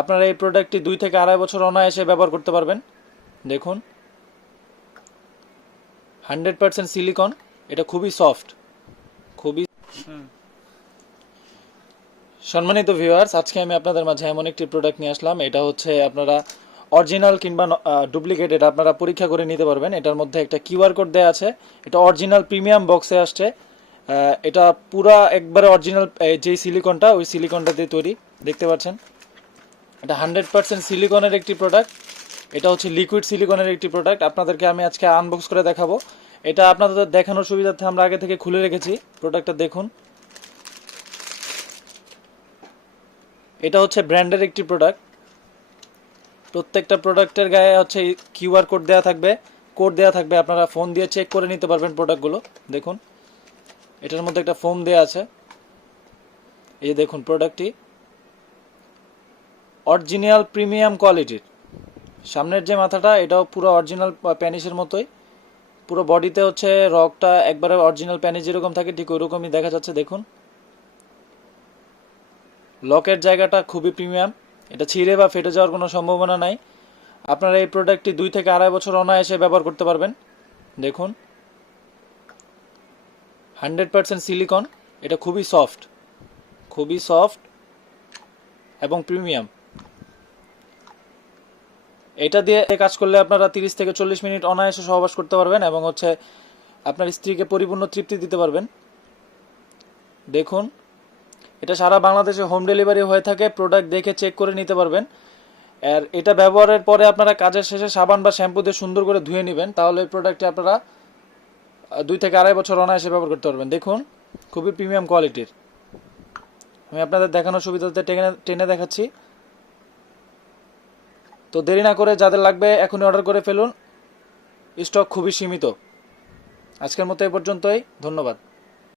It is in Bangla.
আপনারা এই প্রোডাক্টটি 2 থেকে 2.5 বছর অনায়াসে ব্যবহার করতে পারবেন। দেখুন 100% সিলিকন, এটা খুবই সফট, খুবই। সম্মানিত ভিউয়ার্স, আজকে আমি আপনাদের মাঝে এমন একটি প্রোডাক্ট নিয়ে আসলাম। এটা হচ্ছে আপনারা অরিজিনাল কিংবা ডুপ্লিকেট এটা আপনারা পরীক্ষা করে নিতে পারবেন। এটার মধ্যে একটা কিউআর কোড দেওয়া আছে। এটা অরিজিনাল প্রিমিয়াম বক্সে আসছে। এটা পুরা একবারে অরিজিনাল, যেই সিলিকনটা ওই সিলিকনটা দিয়ে তৈরি, দেখতে পাচ্ছেন। এটা 100% সিলিকনের একটি প্রোডাক্ট। এটা হচ্ছে লিকুইড সিলিকনের একটি প্রোডাক্ট। আপনাদেরকে আমি আজকে আনবক্স করে দেখাবো। এটা আপনাদের দেখানোর সুবিধার্থে আমরা আগে থেকে খুলে রেখেছি। প্রোডাক্টটা দেখুন। এটা হচ্ছে ব্র্যান্ডের একটি প্রোডাক্ট। প্রত্যেকটা প্রোডাক্টের গায়ে হচ্ছে কিউআর কোড দেওয়া থাকবে, আপনারা ফোন দিয়ে চেক করে নিতে পারবেন প্রোডাক্টগুলো। দেখুন এটার মধ্যে একটা ফোম দেওয়া আছে। এই যে দেখুন প্রোডাক্টটি অরিজিনাল প্রিমিয়াম কোয়ালিটির। সামনের যে মাথাটা এটাও পুরো অরিজিনাল প্যানিসের মতোই। পুরো বডিতে হচ্ছে রকটা একবারে অরিজিনাল প্যানিস যেরকম থাকে ঠিক ওইরকমই দেখা যাচ্ছে। দেখুন লকের জায়গাটা খুবই প্রিমিয়াম, এটা ছিঁড়ে বা ফেটে যাওয়ার কোনো সম্ভাবনা নাই। আপনারা এই প্রোডাক্টটি 2 থেকে 2.5 বছর অনায়াসে ব্যবহার করতে পারবেন। দেখুন 100% সিলিকন, এটা খুবই সফট এবং প্রিমিয়াম। এটা দিয়ে কাজ করলে আপনারা 30 থেকে 40 মিনিট অনায়াসে সহবাস করতে পারবেন এবং হচ্ছে আপনার স্ত্রীকে পরিপূর্ণ তৃপ্তি দিতে পারবেন। দেখুন এটা সারা বাংলাদেশে হোম ডেলিভারি হয়ে থাকে। প্রোডাক্ট দেখে চেক করে নিতে পারবেন। আর এটা ব্যবহারের পরে আপনারা কাজের শেষে সাবান বা শ্যাম্পু দিয়ে সুন্দর করে ধুয়ে নেবেন, তাহলে এই প্রোডাক্টটি আপনারা 2 থেকে 2.5 বছর অনায়াসে ব্যবহার করতে পারবেন। দেখুন খুবই প্রিমিয়াম কোয়ালিটির। আমি আপনাদের দেখানোর সুবিধাতে টেনে দেখাচ্ছি। তো দেরি না করে যাদের লাগবে এখনই অর্ডার করে ফেলুন, স্টক খুবই সীমিত। আজকের মতো এ পর্যন্তই, ধন্যবাদ।